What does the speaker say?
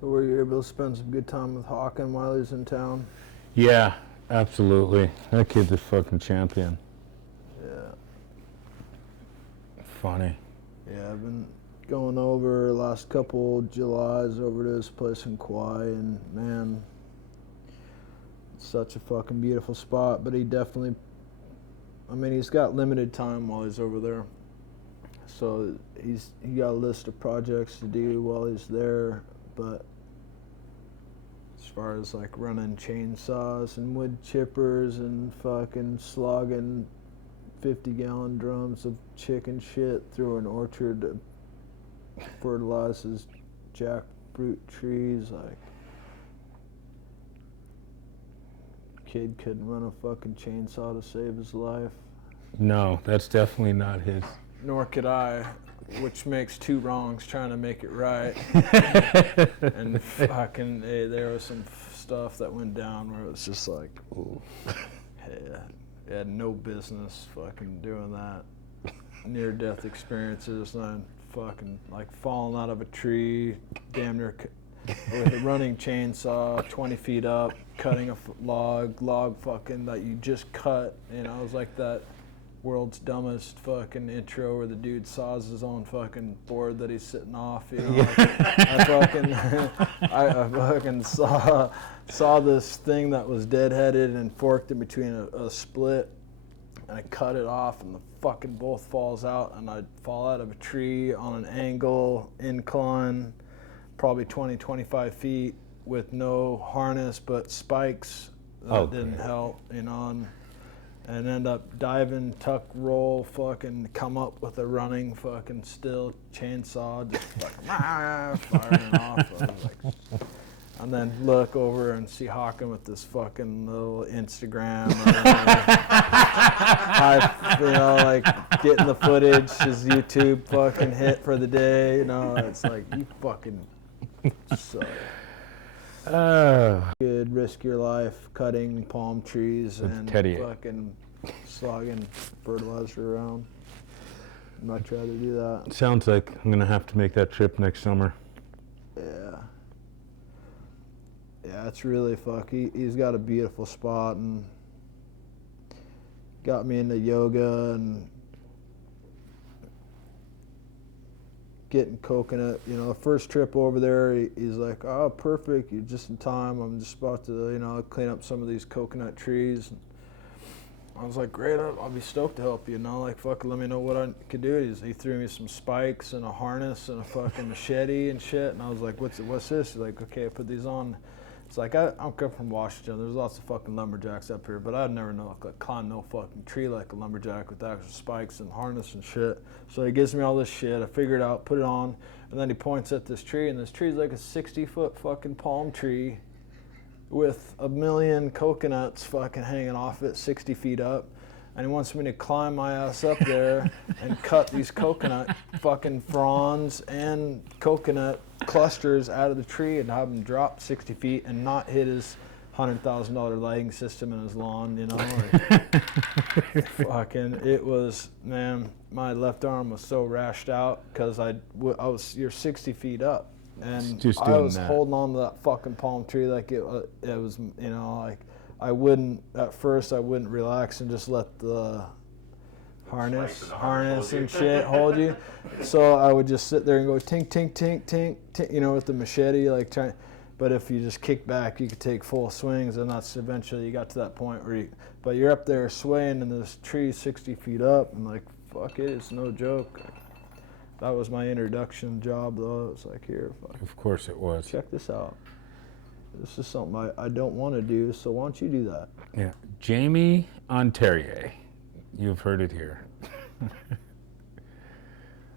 So were you able to spend some good time with Hawken while he was in town? Yeah, absolutely. That kid's a fucking champion. Yeah. Funny. Yeah, I've been going over last couple Julys over to his place in Kauai, and man, it's such a fucking beautiful spot. But he definitely, I mean, he's got limited time while he's over there, so he got a list of projects to do while he's there. But as far as like running chainsaws and wood chippers and fucking slogging 50-gallon drums of chicken shit through an orchard to fertilize his jackfruit trees, like, kid couldn't run a fucking chainsaw to save his life. No, that's definitely not his. Nor could I, which makes two wrongs trying to make it right. And fucking, hey, there was some stuff that went down where it was just like, ooh, yeah. I had no business fucking doing that. Near-death experiences, and I'm fucking like falling out of a tree, damn near with a running chainsaw, 20 feet up, cutting a log fucking that you just cut. You know, it was like that world's dumbest fucking intro where the dude saws his own fucking board that he's sitting off. You know, yeah. I fucking saw this thing that was deadheaded and forked in between a split, and I cut it off, and the fucking both falls out, and I fall out of a tree on an angle incline, probably 20-25 feet, with no harness but spikes that didn't help, you know, and end up diving, tuck, roll, fucking come up with a running fucking still chainsaw, just fucking firing off. I was like, and then look over and see Hawken with this fucking little Instagram, you know, like getting the footage, his YouTube fucking hit for the day. You know, it's like, you fucking suck. Could risk your life cutting palm trees and fucking slogging fertilizer around. I'd much rather do that. Sounds like I'm gonna have to make that trip next summer. Yeah. Yeah, it's really he's got a beautiful spot, and got me into yoga and getting coconut. You know, the first trip over there, he's like, oh, perfect, you're just in time. I'm just about to, you know, clean up some of these coconut trees. I was like, great, I'll be stoked to help you, you know, like, fuck, let me know what I could do. He threw me some spikes and a harness and a fucking machete and shit, and I was like, what's this? He's like, okay, I put these on. It's like, I'm coming from Washington, there's lots of fucking lumberjacks up here, but I'd never know, like, climb no fucking tree like a lumberjack with actual spikes and harness and shit. So he gives me all this shit, I figure it out, put it on, and then he points at this tree, and this tree's like a 60-foot fucking palm tree with a million coconuts fucking hanging off it 60 feet up, and he wants me to climb my ass up there and cut these coconut fucking fronds and coconut clusters out of the tree and have them drop 60 feet and not hit his $100,000 lighting system in his lawn, you know. Like, fucking, it was, man, my left arm was so rashed out because you're 60 feet up. And I was holding on to that fucking palm tree like it was, you know, like at first I wouldn't relax and just let the harness and shit hold you. So I would just sit there and go tink, tink, tink, tink, tink, you know, with the machete, like trying. But if you just kick back, you could take full swings, and that's eventually you got to that point where but you're up there swaying in this tree 60 feet up, and like, fuck it, it's no joke. That was my introduction job, though. It's like, here, fuck. Of course it was. Check this out. This is something I don't want to do, so why don't you do that? Yeah. Jamie Ontario. You've heard it here.